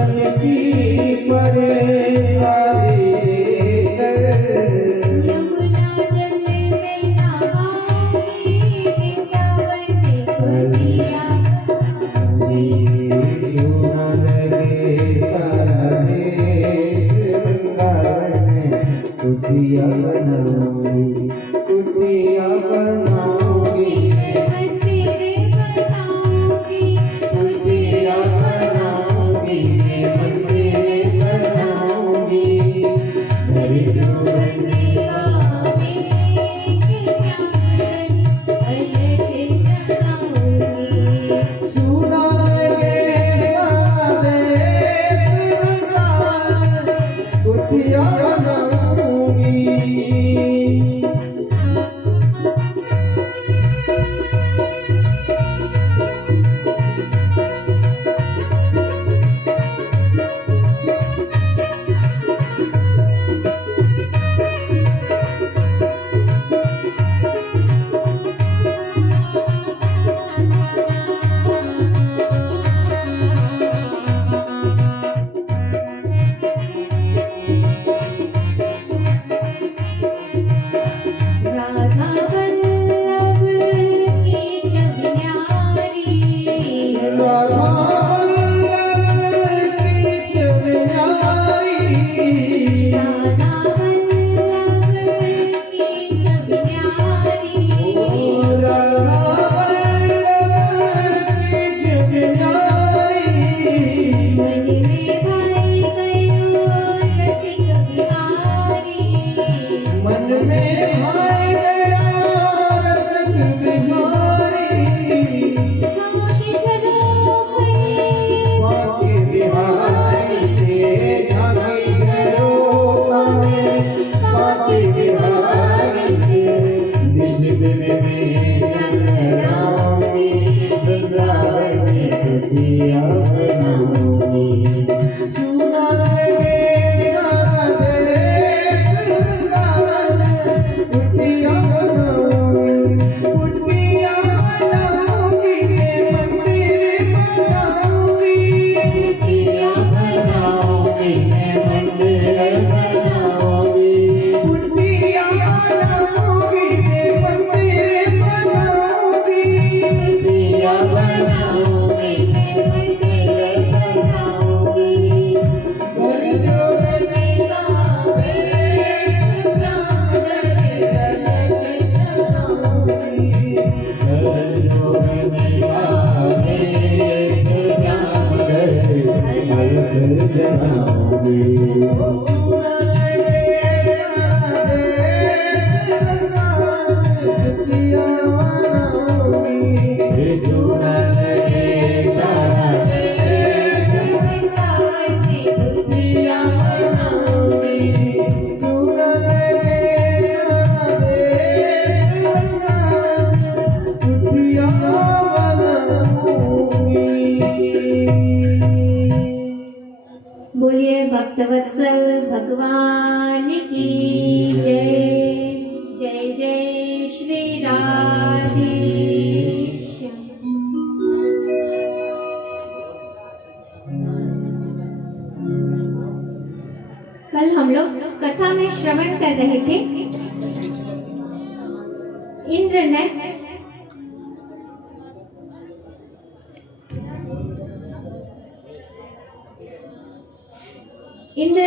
भक्तन की परेशानी लेकर यमुना जल में नहाऊंगी, वृंदावन में कुटिया बनाऊंगी। सोना लगे सारा देश, वृंदावन में कुटिया बनाऊंगी, कुटिया बनाऊंगी, मंदिर बनाऊंगी, कुटिया बनाऊंगी, मंदिर बनाऊंगी। हरि जोगन गावे किसान अलग जगाऊंगी। सोना लगे सारा देश, वृंदावन कुटिया बनाऊंगी। राधा वल्लभ की जब न्यारी, राधा वल्लभ की जब न्यारी, राधा वल्लभ की जब न्यारी, राधा वल्लभ की जब न्यारी। मन में भाई गयो रसिक बिहारी, मन में भाई गया रसिक बिहारी, झांकी झरोखे बाके बिहारी ते झांकी झरोखा में, बाके बिहारी ते दिस दिल में लगाऊंगी, वृंदावन में कुटिया बनाऊंगी। सोना लगे सारा देश, वृंदावन कुटिया बनाऊंगी, कुटिया बनाऊंगी, मंदिर बनाऊंगी, कुटिया बनाऊंगी, मंदिर बनाऊंगी, कुटिया बनाऊंगी, मंदिर बनाऊंगी, कुटिया बनाऊंगी, मंदिर बनाऊंगी। हरि जोगन गावे सागर रंग जगाऊंगी, हरि जोगन गावे सागर रंग जगाऊंगी। सोना लगे सारा देश, वृंदावन कुटिया बनाऊंगी, सोना लगे सारा देश, वृंदावन में कुटिया बनाऊंगी, सोना लगे सारा देश, वृंदावन कुटिया बनाऊंगी। बोलिए भक्तवत्सल भगवान की जय। जय जय श्री राधेश्याम। कल हम लोग कथा में श्रवण कर रहे थे, इंद्र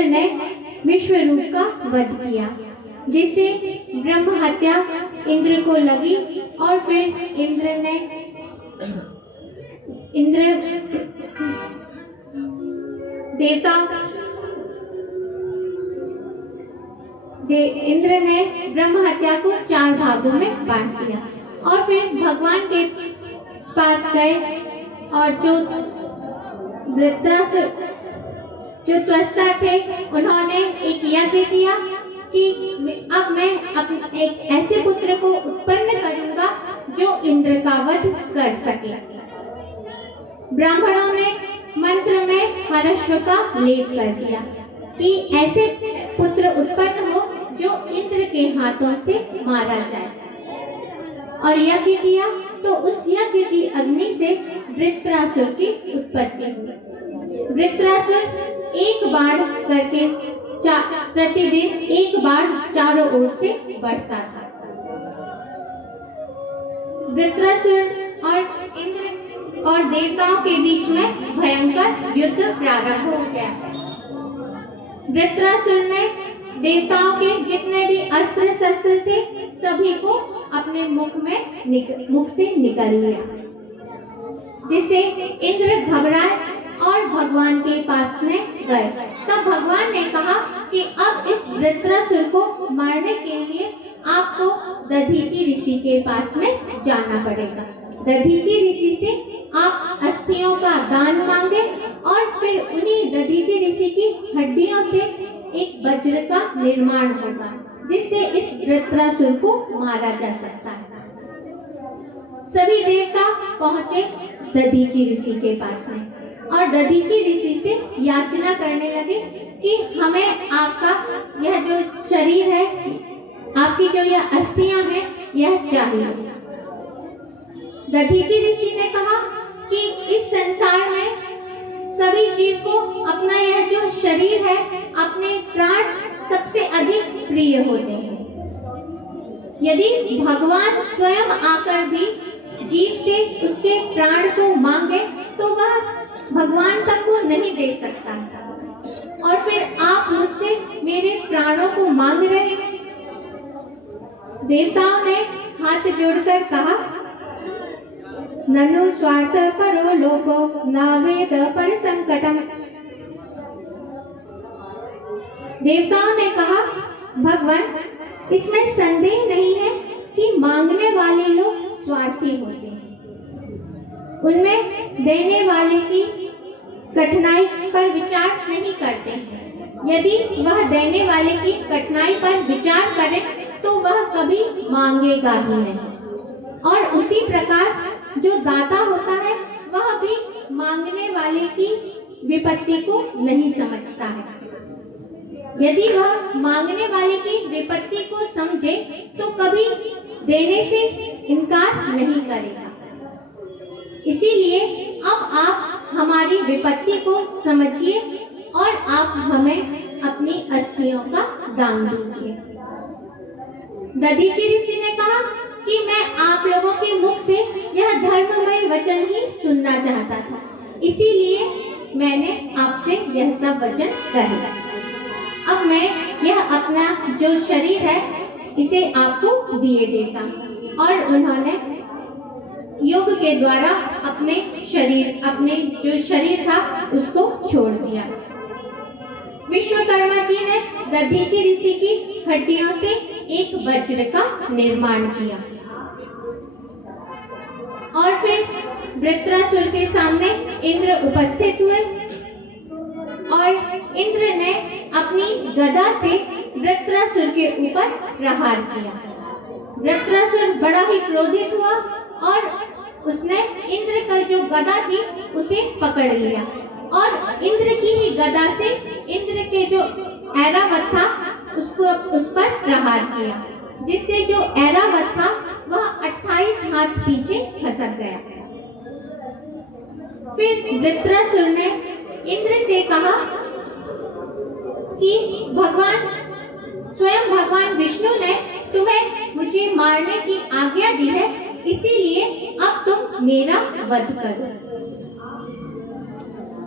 ने विश्वरूप का वध किया, जिससे ब्रह्म हत्या इंद्र को लगी और फिर इंद्र ने ब्रह्म हत्या को 4 भागों में बांट दिया और फिर भगवान के पास गए और जो त्वष्टा थे उन्होंने एक यज्ञ किया कि अब मैं एक ऐसे पुत्र को उत्पन्न करूंगा जो इंद्र का वध कर सके। ब्राह्मणों ने मंत्र में हर्ष का लेप कर दिया कि ऐसे पुत्र उत्पन्न हो जो इंद्र के हाथों से मारा जाए, और यज्ञ किया तो उस यज्ञ की अग्नि से वृत्रासुर की उत्पत्ति हुई। वृत्रासुर एक बाण करके प्रतिदिन एक बाण चारों ओर से बढ़ता था। वृत्रासुर और इंद्र और देवताओं के बीच में भयंकर युद्ध प्रारंभ हो गया। वृत्रासुर ने देवताओं के जितने भी अस्त्र शस्त्र थे सभी को अपने मुख से निकल लिया, जिससे इंद्र घबराए और भगवान के पास में गए। तब भगवान ने कहा कि अब इस वृत्रासुर को मारने के लिए आपको दधीचि ऋषि के पास में जाना पड़ेगा। दधीचि ऋषि से आप अस्थियों का दान मांगे और फिर उन्हीं दधीचि ऋषि की हड्डियों से एक वज्र का निर्माण होगा, जिससे इस वृत्रासुर को मारा जा सकता है। सभी देवता पहुंचे दधीचि ऋषि के पास में और दधीचि ऋषि से याचना करने लगे कि हमें आपका यह जो शरीर है, आपकी जो यह अस्थियां हैं, यह चाहिए। दधीचि ऋषि ने कहा कि इस संसार में सभी जीव को अपना यह जो शरीर है, अपने प्राण सबसे अधिक प्रिय होते हैं। यदि भगवान स्वयं आकर भी जीव से उसके प्राण को मांगे तो वह भगवान तक को नहीं दे सकता, और फिर आप मुझसे मेरे प्राणों को मांग रहे हैं। देवताओं ने हाथ जोड़कर कहा, ननु स्वार्थ परो लोको न वेद पर संकटम। देवताओं ने कहा, भगवान इसमें संदेह नहीं है कि मांगने वाले लोग स्वार्थी होते हैं, उनमें देने वाले की कठिनाई पर विचार नहीं करते हैं। यदि वह देने वाले की कठिनाई पर विचार करे तो वह कभी मांगेगा ही नहीं, और उसी प्रकार जो दाता होता है वह भी मांगने वाले की विपत्ति को नहीं समझता है। यदि वह मांगने वाले की विपत्ति को समझे तो कभी देने से इनकार नहीं करेगा। इसीलिए अब आप हमारी विपत्ति को समझिए और आप हमें अपनी अस्थियों का दान दीजिए। दधीचि ऋषि ने कहा कि मैं आप लोगों के मुख से यह धर्ममय वचन ही सुनना चाहता था, इसीलिए मैंने आपसे यह सब वचन कहे। अब मैं यह अपना जो शरीर है इसे आपको दिए देता हूँ। और उन्होंने योग के द्वारा अपने जो शरीर था उसको छोड़ दिया। विश्वकर्मा जी ने दधीचि ऋषि की हड्डियों से एक वज्र का निर्माण किया और फिर वृत्रासुर के सामने इंद्र उपस्थित हुए और इंद्र ने अपनी गदा से वृत्रासुर के ऊपर प्रहार किया। वृत्रासुर बड़ा ही क्रोधित हुआ और उसने इंद्र का जो गदा थी उसे पकड़ लिया और इंद्र की ही गदा से इंद्र के जो ऐरावत था उस पर प्रहार किया, जिससे जो ऐरावत था वह 28 हाथ पीछे खसक गया। फिर वृत्रासुर ने इंद्र से कहा कि स्वयं भगवान विष्णु ने तुम्हें मुझे मारने की आज्ञा दी है, इसीलिए अब तुम मेरा वध करो,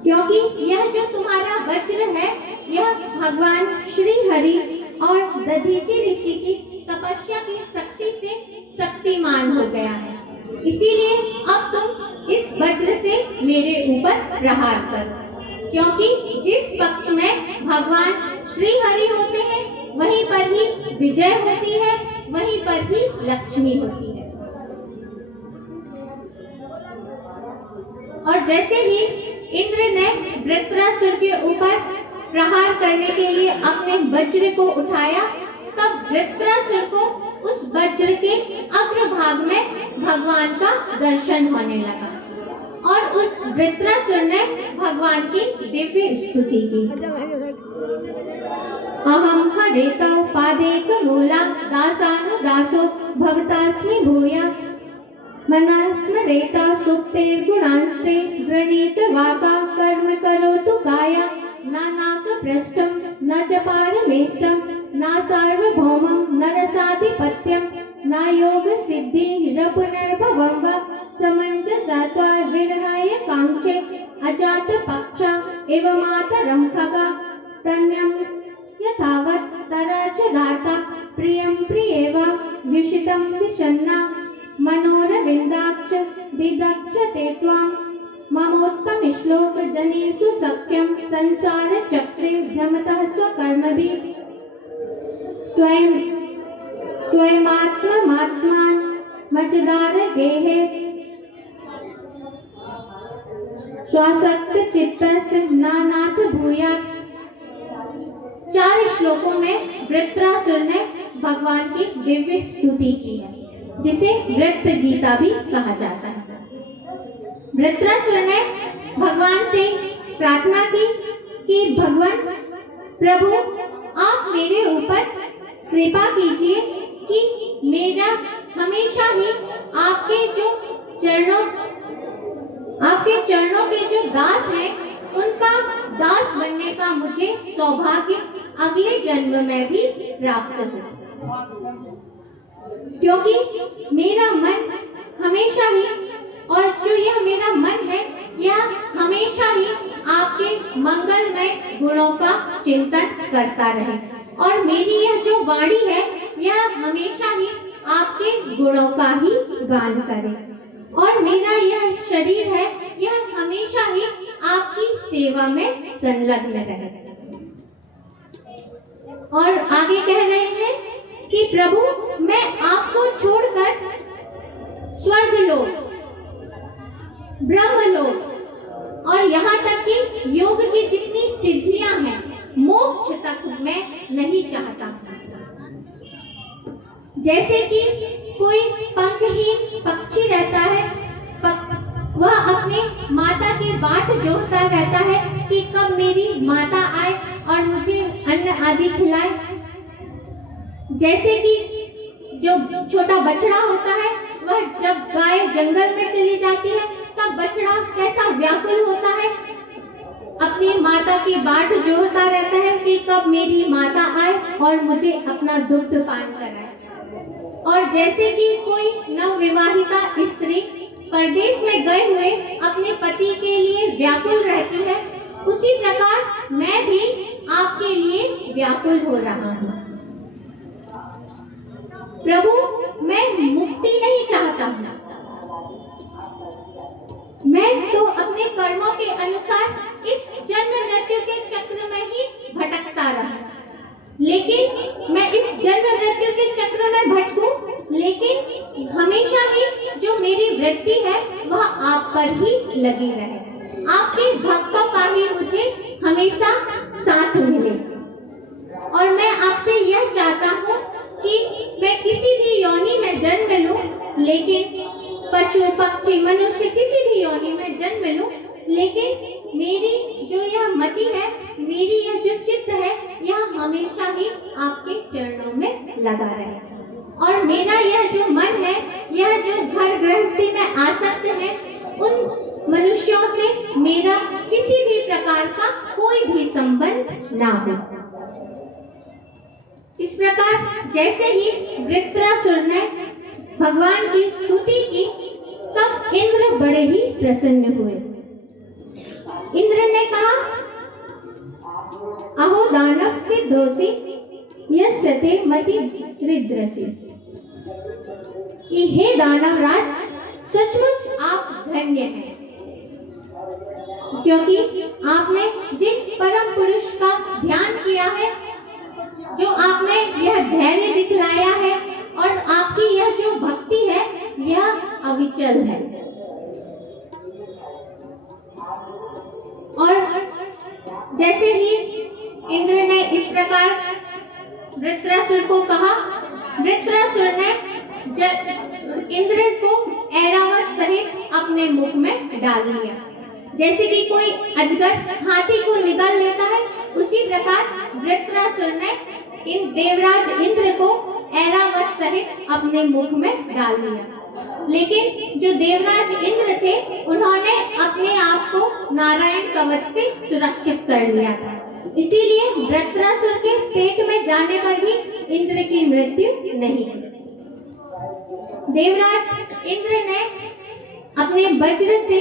क्योंकि यह जो तुम्हारा वज्र है यह भगवान श्री हरि और दधीचि ऋषि की तपस्या की शक्ति से शक्तिमान हो गया है। इसीलिए अब तुम इस वज्र से मेरे ऊपर प्रहार करो, क्योंकि जिस पक्ष में भगवान श्री हरि होते हैं वहीं पर ही विजय होती है, वहीं पर ही लक्ष्मी होती है। और जैसे ही इंद्र ने वृत्रासुर के ऊपर प्रहार करने के लिए अपने वज्र को उठाया, तब वृत्रासुर को उस वज्र के अग्रभाग में भगवान का दर्शन होने लगा और उस वृत्रासुर ने भगवान की दिव्य स्तुति की। अहम हरेतौ पादेक मूला दासानुदासो भवतास्मि भूया मनस्मरेता सुप्तेर्गुणांस्ते गृणीत वाका कर्म करोतु काया न नाकभ्रष्टं न च पारमेष्टं न सार्वभौमं न रसाधिपत्यं न योगसिद्धिरपुनर्भवं वा समञ्जसा विरहाय काङ्क्षे अजातपक्षा एव मातरं खगा स्तन्यं यथावत्स्तरा च दाता प्रियं प्रियेव विषितं विषन्ना मनोरविन्दाक्ष दिदक्षते त्वां ममोत्तम श्लोक जनेषु सख्यं संसार चक्रे भ्रमतः स्वकर्मभिः त्वयमात्ममात्मान् मजदार गेहे स्वासक्त चित्तस्य नानाथ भूयात्। 4 श्लोकों में वृत्रासुर ने भगवान की दिव्य स्तुति की है, जिसे वृत्र गीता भी कहा जाता है। वृत्रासुर ने भगवान से प्रार्थना की कि भगवान प्रभु आप मेरे ऊपर कृपा कीजिए कि मेरा हमेशा ही आपके चरणों के जो दास हैं उनका दास बनने का मुझे सौभाग्य अगले जन्म में भी प्राप्त हो, क्योंकि मेरा मन हमेशा ही और जो यह मेरा मन है यह हमेशा ही आपके मंगलमय गुणों का चिंतन करता रहे और मेरी यह जो वाणी है यह हमेशा ही आपके गुणों का ही गान करे और मेरा यह शरीर है यह हमेशा ही आपकी सेवा में संलग्न रहे। और आगे कह रहे हैं कि प्रभु मैं आपको छोड़कर स्वर्गलोक, ब्रह्मलोक और यहाँ तक कि योग की जितनी सिद्धियां हैं मोक्ष तक मैं नहीं चाहता। जैसे कि कोई पंखहीन पक्षी रहता है, वह अपने माता की बाट जोहता रहता है कि कब मेरी माता आए और मुझे अन्न आदि खिलाए। जैसे कि जो छोटा बछड़ा होता है वह जब गाय जंगल में चली जाती है तब बछड़ा कैसा व्याकुल होता है, अपनी माता की बाट जोहता रहता है कि कब मेरी माता आए और मुझे अपना दुग्ध पान कराए। और जैसे कि कोई नवविवाहिता स्त्री परदेश में गए हुए अपने पति के लिए व्याकुल रहती है, उसी प्रकार मैं भी आपके लिए व्याकुल हो रहा हूँ। प्रभु मैं मुक्ति नहीं चाहता हूँ, मैं तो अपने कर्मों के अनुसार इस जन्म मृत्यु के चक्र में ही भटकता रहा, लेकिन मैं इस जन्म मृत्यु के चक्र में भटकूं, लेकिन हमेशा ही जो मेरी वृत्ति है वह आप पर ही लगी रहे, आपके भक्तों का ही मुझे हमेशा साथ मिले। और मैं आपसे यह चाहता हूँ कि मैं किसी भी योनि में जन्म लूं, लेकिन पशु पक्षी मनुष्य किसी भी योनि में जन्म लूं, लेकिन मेरी जो यह मति है, मेरी यह जो चित्त है, यह हमेशा ही आपके चरणों में लगा रहे और मेरा यह जो मन है, यह जो घर गृहस्थी में आसक्त है, उन मनुष्यों से मेरा किसी भी प्रकार का कोई भी संबंध ना हो। इस प्रकार जैसे ही वृत्रासुर ने भगवान की स्तुति की, तब इंद्र बड़े ही प्रसन्न हुए। इंद्र ने कहा, अहो दानव सिद्धोसि यस्यते मति रिद्रसि, कि हे दानव राज सचमुच आप धन्य हैं, क्योंकि आपने जिन परम पुरुष का ध्यान किया है, जो आपने यह धैर्य दिखलाया है और आपकी यह जो भक्ति है यह अविचल है। और जैसे ही इंद्र ने इस प्रकार वृत्रासुर को कहा, वृत्रासुर ने इंद्र को ऐरावत सहित अपने मुख में डाल लिया। जैसे कि कोई अजगर हाथी को निगल लेता है, उसी प्रकार वृत्रासुर ने इन देवराज इंद्र को ऐरावत सहित अपने मुख में डाल लिया। लेकिन जो देवराज इंद्र थे उन्होंने अपने आप को नारायण कवच से सुरक्षित कर लिया था। इसीलिए वृत्रासुर के पेट में जाने पर भी इंद्र की मृत्यु नहीं हुई। देवराज इंद्र ने अपने वज्र से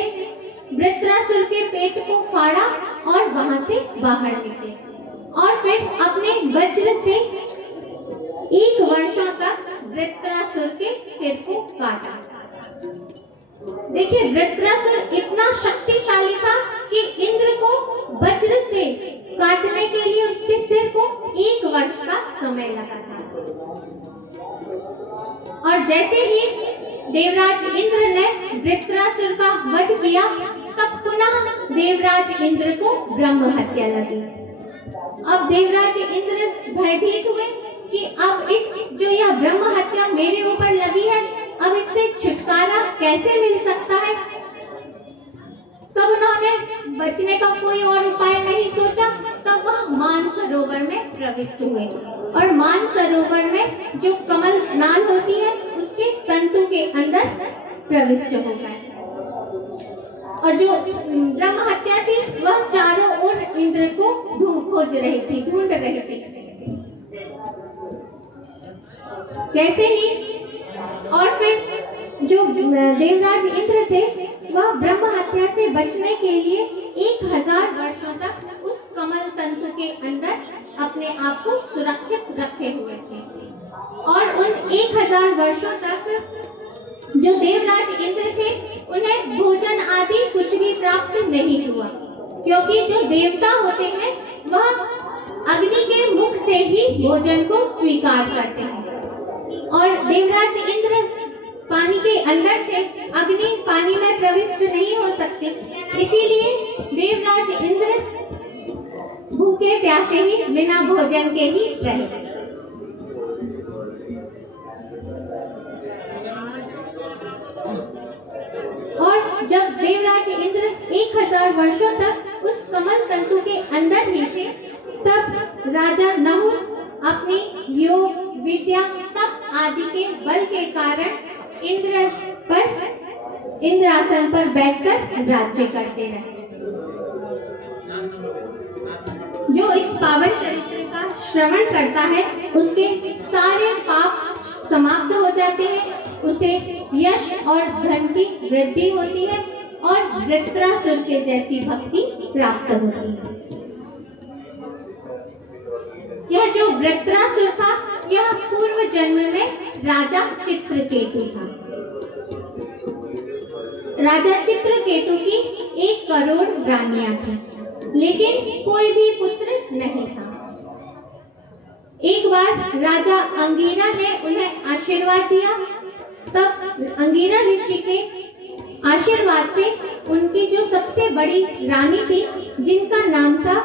वृत्रासुर के पेट को फाड़ा और वहां से बाहर निकले और फिर अपने वज्र से 1 वर्षों तक वृत्रासुर के सिर को काटा। देखिए, वृत्रासुर इतना शक्तिशाली था कि इंद्र को वज्र से काटने के लिए उसके सिर को 1 वर्ष का समय लगा था। और जैसे ही देवराज इंद्र ने वृत्रासुर का वध किया, तब पुनः देवराज इंद्र को ब्रह्म हत्या लगी। अब देवराज इंद्र भयभीत हुए कि अब इस जो यह ब्रह्म हत्या मेरे ऊपर लगी है, अब इससे छुटकारा कैसे मिल सकता है। तब उन्होंने बचने का कोई और उपाय नहीं सोचा। तब वह मानसरोवर में प्रविष्ट हुए और मानसरोवर में जो कमल नाल होती है उसके तंतु के अंदर प्रविष्ट हो गए। और जो ब्रह्म हत्या थी वह चारों ओर इंद्र को ढूंढ रही थी। जैसे ही और फिर जो देवराज इंद्र थे वह ब्रह्म हत्या से बचने के लिए 1000 वर्षों तक उस कमल तंतु के अंदर अपने आप को सुरक्षित रखे हुए थे। और उन 1000 वर्षों तक जो देवराज इंद्र थे उन्हें भोजन आदि कुछ भी प्राप्त नहीं हुआ, क्योंकि जो देवता होते हैं वह अग्नि के मुख से ही भोजन को स्वीकार करते हैं। और देवराज इंद्र पानी के अंदर थे, अग्नि पानी में प्रविष्ट नहीं हो सकती, इसीलिए देवराज इंद्र भूखे प्यासे ही बिना भोजन के ही रहे। और जब देवराज इंद्र 1000 वर्षों तक उस कमल तंतु के अंदर ही थे, तब राजा नहुस अपनी योग, विद्या, तप आदि के बल के कारण इंद्रासन पर बैठकर राज्य करते रहे। जो इस पावन चरित्र का श्रवण करता है उसके सारे पाप समाप्त हो जाते हैं, उसे यश और धन की वृद्धि होती है और वृत्रासुर के जैसी भक्ति प्राप्त होती है। यह जो वृत्रासुर था यह पूर्व जन्म में राजा चित्रकेतु था। राजा चित्रकेतु की 1 करोड़ रानियां थीं, लेकिन कोई भी पुत्र नहीं था। एक बार राजा अंगिरा ने उन्हें आशीर्वाद दिया। तब अंगिरा ऋषि के आशीर्वाद से उनकी जो सबसे बड़ी रानी थी, जिनका नाम था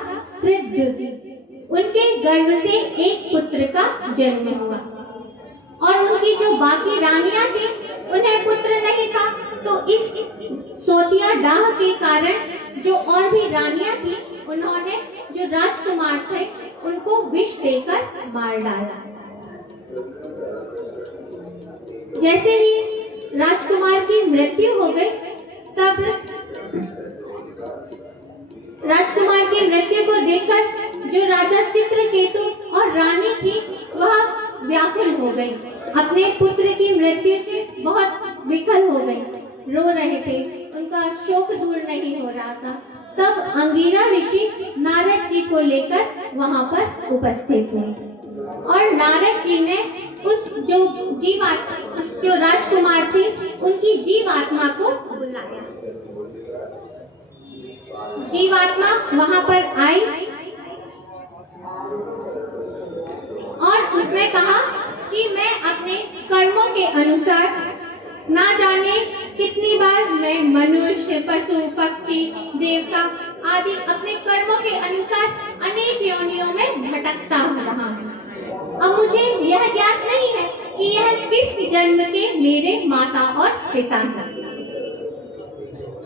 कृद्युति, उनके गर्भ से एक पुत्र का जन्म हुआ। और उनकी जो बाकी रानियां थी उन्हें पुत्र नहीं था, तो इस सोतिया डाह के कारण जो और भी रानियां थी उन्होंने जो राजकुमार थे उनको विष देकर मार डाला। जैसे ही राजकुमार की मृत्यु हो गई, तब राजकुमार की मृत्यु को देखकर जो राजा चित्रकेतु और रानी थी वह व्याकुल हो गई, अपने पुत्र की मृत्यु से बहुत विकल हो गई, रो रहे थे, उनका शोक दूर नहीं हो रहा था। तब अंगिरा ऋषि नारद जी को लेकर वहां पर उपस्थित हुए और नारद जी ने उस जो राजकुमार थी उनकी जीवात्मा को बुलाया। जीवात्मा वहां पर आई और उसने कहा कि मैं अपने कर्मों के अनुसार ना जाने कितनी बार मैं मनुष्य, पशु, पक्षी, देवता आदि अपने कर्मों के अनुसार अनेक योनियों में भटकता रहा हूँ। अब मुझे यह ज्ञात नहीं है कि यह किस जन्म के मेरे माता और पिता हैं,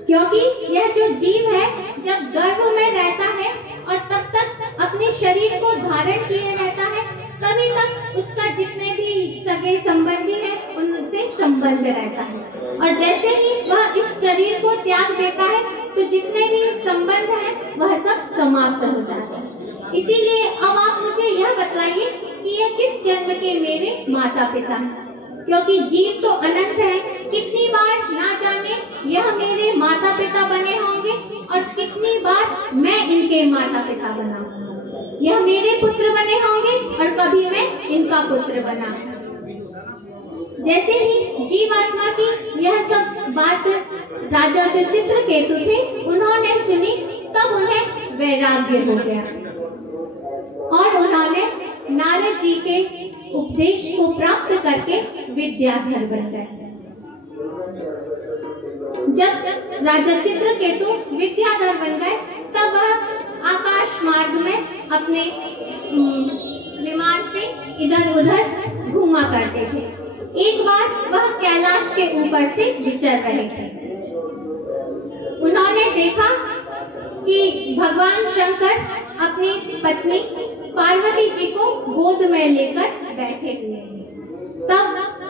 क्योंकि यह जो जीव है जब गर्भ में रहता है और तब तक अपने शरीर को धारण किए रहता है, तभी तक उसका जितने भी सगे संबंधी हैं उनसे संबंध रहता है। और जैसे ही वह इस शरीर को त्याग देता है तो जितने भी संबंध हैं वह सब समाप्त हो जाते हैं। इसीलिए अब आप मुझे यह बतलाइए कि यह किस जन्म के मेरे माता पिता हैं, क्योंकि जीव तो अनंत है। कितनी बार ना जाने यह मेरे माता पिता बने होंगे और कितनी बार मैं इनके माता पिता बना हूँ। यह मेरे पुत्र बने होंगे और कभी मैं इनका पुत्र बना। जैसे ही जीवात्मा की यह सब बात राजा जो चित्रकेतु थे उन्होंने सुनी, तब उन्हें वैराग्य हो गया और उन्होंने नारद जी के उपदेश को प्राप्त करके विद्याधर बन गए। जब राजा चित्रकेतु विद्याधर बन गए तब वह आकाश मार्ग में अपने विमान से इधर उधर घूमा करते थे। एक बार वह कैलाश के ऊपर से विचर रहे थे। उन्होंने देखा कि भगवान शंकर अपनी पत्नी पार्वती जी को गोद में लेकर बैठे हुए हैं। तब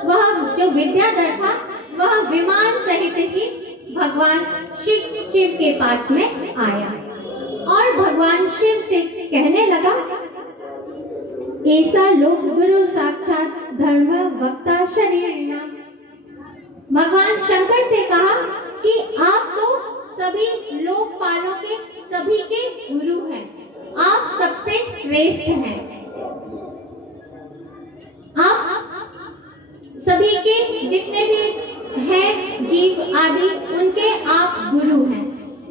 वह जो विद्याधर था वह विमान सहित ही भगवान शिव के पास में आया और भगवान शिव से कहने लगा, ऐसा लोक गुरु साक्षात धर्म वक्ता शरीरिणा। भगवान शंकर से कहा कि आप तो सभी लोकपालों के सभी के गुरु हैं, आप सबसे श्रेष्ठ हैं, आप सभी के जितने भी हैं जीव आदि उनके आप गुरु हैं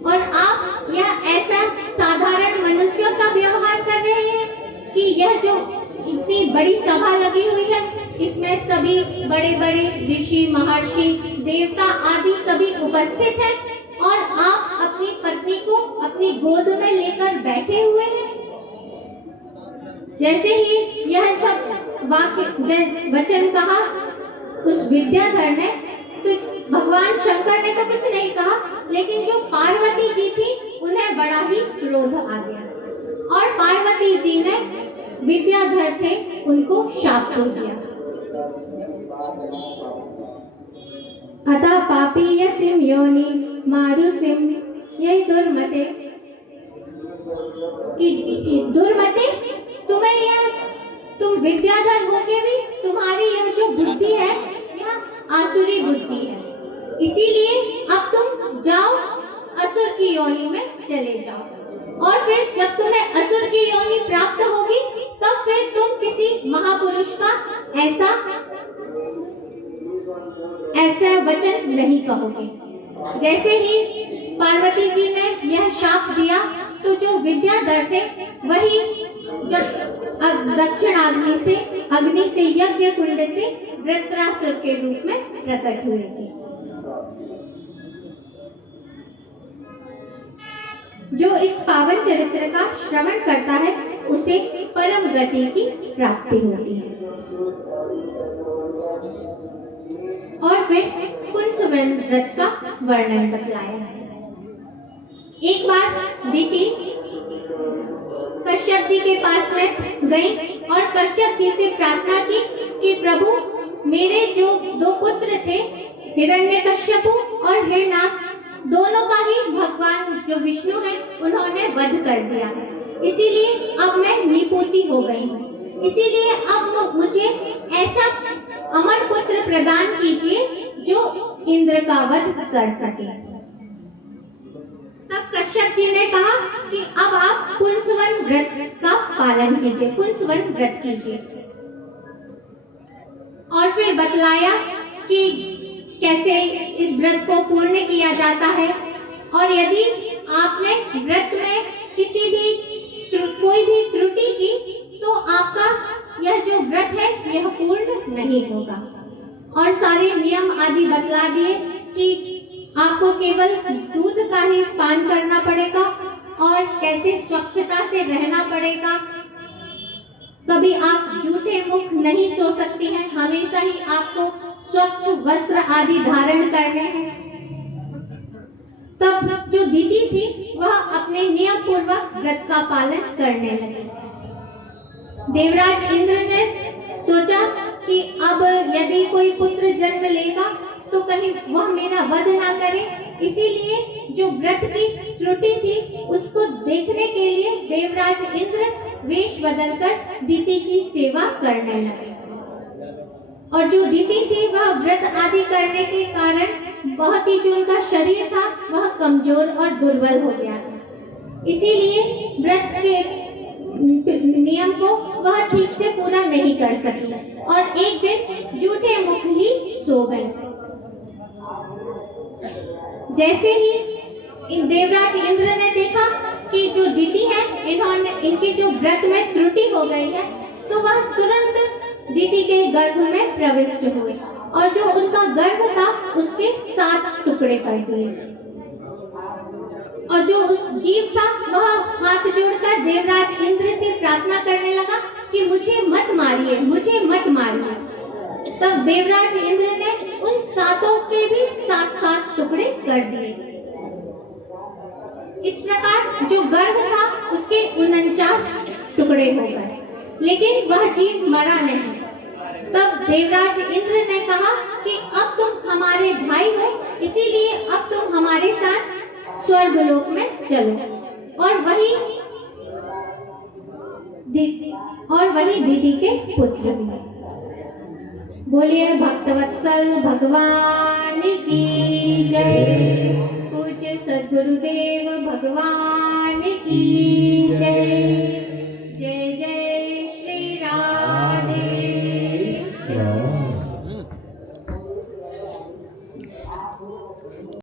और आप यह ऐसा साधारण मनुष्यों सा व्यवहार कर रहे हैं कि यह जो इतनी बड़ी सभा लगी हुई है इसमें सभी बड़े बड़े ऋषि महर्षि देवता आदि सभी उपस्थित हैं और आप अपनी पत्नी को अपनी गोद में लेकर बैठे हुए हैं। जैसे ही यह सब वचन कहा उस विद्याधर ने, तो भगवान शंकर ने तो कुछ नहीं कहा, लेकिन जो पार्वती जी थी उन्हें बड़ा ही क्रोध आ गया और पार्वती जी ने विद्याधर थे उनको शाप दे दिया। अतः पापी यसिम योनि मारुसिम यही दुर्मते कि दुर्मते तुम विद्याधर होके भी तुम्हारी यह जो बुद्धि है यह आसुरी बुद्धि है, इसीलिए अब तुम जाओ असुर की योनि में चले जाओ और फिर जब तुम्हें असुर की योनि प्राप्त होगी तब फिर तुम किसी महापुरुष का ऐसा वचन नहीं कहोगे। जैसे ही पार्वती जी ने यह शाप दिया तो जो विद्याधर थे वही जब दक्षिण अग्नि से यज्ञ कुंड से वृत्रासुर के रूप में प्रकट हुए थे। जो इस पावन चरित्र का श्रवण करता है उसे परम गति की प्राप्ति होती है। और फिर पुंसवन व्रत का वर्णन बतलाया है। एक बार दीति कश्यप जी के पास में गई और कश्यप जी से प्रार्थना की कि प्रभु मेरे जो दो पुत्र थे हिरण्यकश्यप और हिरण्याक्ष दोनों का ही भगवान जो विष्णु है उन्होंने वध कर दिया है, इसीलिए अब मैं निपोती हो गई हूँ। इसीलिए अब मुझे ऐसा अमर पुत्र प्रदान कीजिए जो इंद्र का वध कर सके। तब कश्यप जी ने कहा कि अब आप पुंसवन व्रत का पालन कीजिए, पुंसवन व्रत कीजिए। और फिर बतलाया कि कैसे इस व्रत को पूर्ण किया जाता है और यदि आपने व्रत में किसी भी कोई भी त्रुटि की तो आपका यह जो व्रत है यह पूर्ण नहीं होगा। और सारे नियम आदि बतला दिए कि आपको केवल दूध का ही पान करना पड़ेगा और कैसे स्वच्छता से रहना पड़ेगा। कभी आप जूठे मुख नहीं सो सकती हैं, हमेशा ही आपको स्वच्छ वस्त्र आदि धारण करने हैं। तब जो दीदी थी वह अपने नियम पूर्वक व्रत का पालन करने लगी। देवराज इंद्र ने सोचा कि अब यदि कोई पुत्र जन्म लेगा तो कहीं वह मेरा वध ना करे। इसीलिए जो व्रत की त्रुटि थी उसको देखने के लिए देवराज इंद्र वेश बदलकर दिति की सेवा करने लगे। और जो दिति थी वह व्रत आदि करने के कारण बहुत ही जो उनका शरीर था वह कमजोर और दुर्बल हो गया था। इसीलिए व्रत के नियम को वह ठीक से पूरा नहीं कर सकी और एक दिन जूठे मुख ही सो गई। जैसे ही देवराज इंद्र ने देखा कि जो दिति है इनके जो व्रत में त्रुटि हो गई है, तो वह तुरंत दिति के गर्भ में प्रविष्ट हुए और जो उनका गर्भ था उसके 7 टुकड़े कर दिए। और जो उस जीव था वह हाथ जोड़कर देवराज इंद्र से प्रार्थना करने लगा कि मुझे मत मारिए, मुझे मत मारिए। तब देवराज इंद्र ने उन 7 के भी 7 टुकड़े कर दिए। इस प्रकार जो गर्भ था उसके 49 टुकड़े हो गए, लेकिन वह जीव मरा नहीं। तब देवराज इंद्र ने कहा कि अब तुम हमारे भाई हो, इसीलिए अब तुम हमारे साथ स्वर्गलोक में चलो। और वही दिति के पुत्र हुए। बोलिए भक्तवत्सल भगवान की जय। पूज्य सद्गुरुदेव भगवान की जय।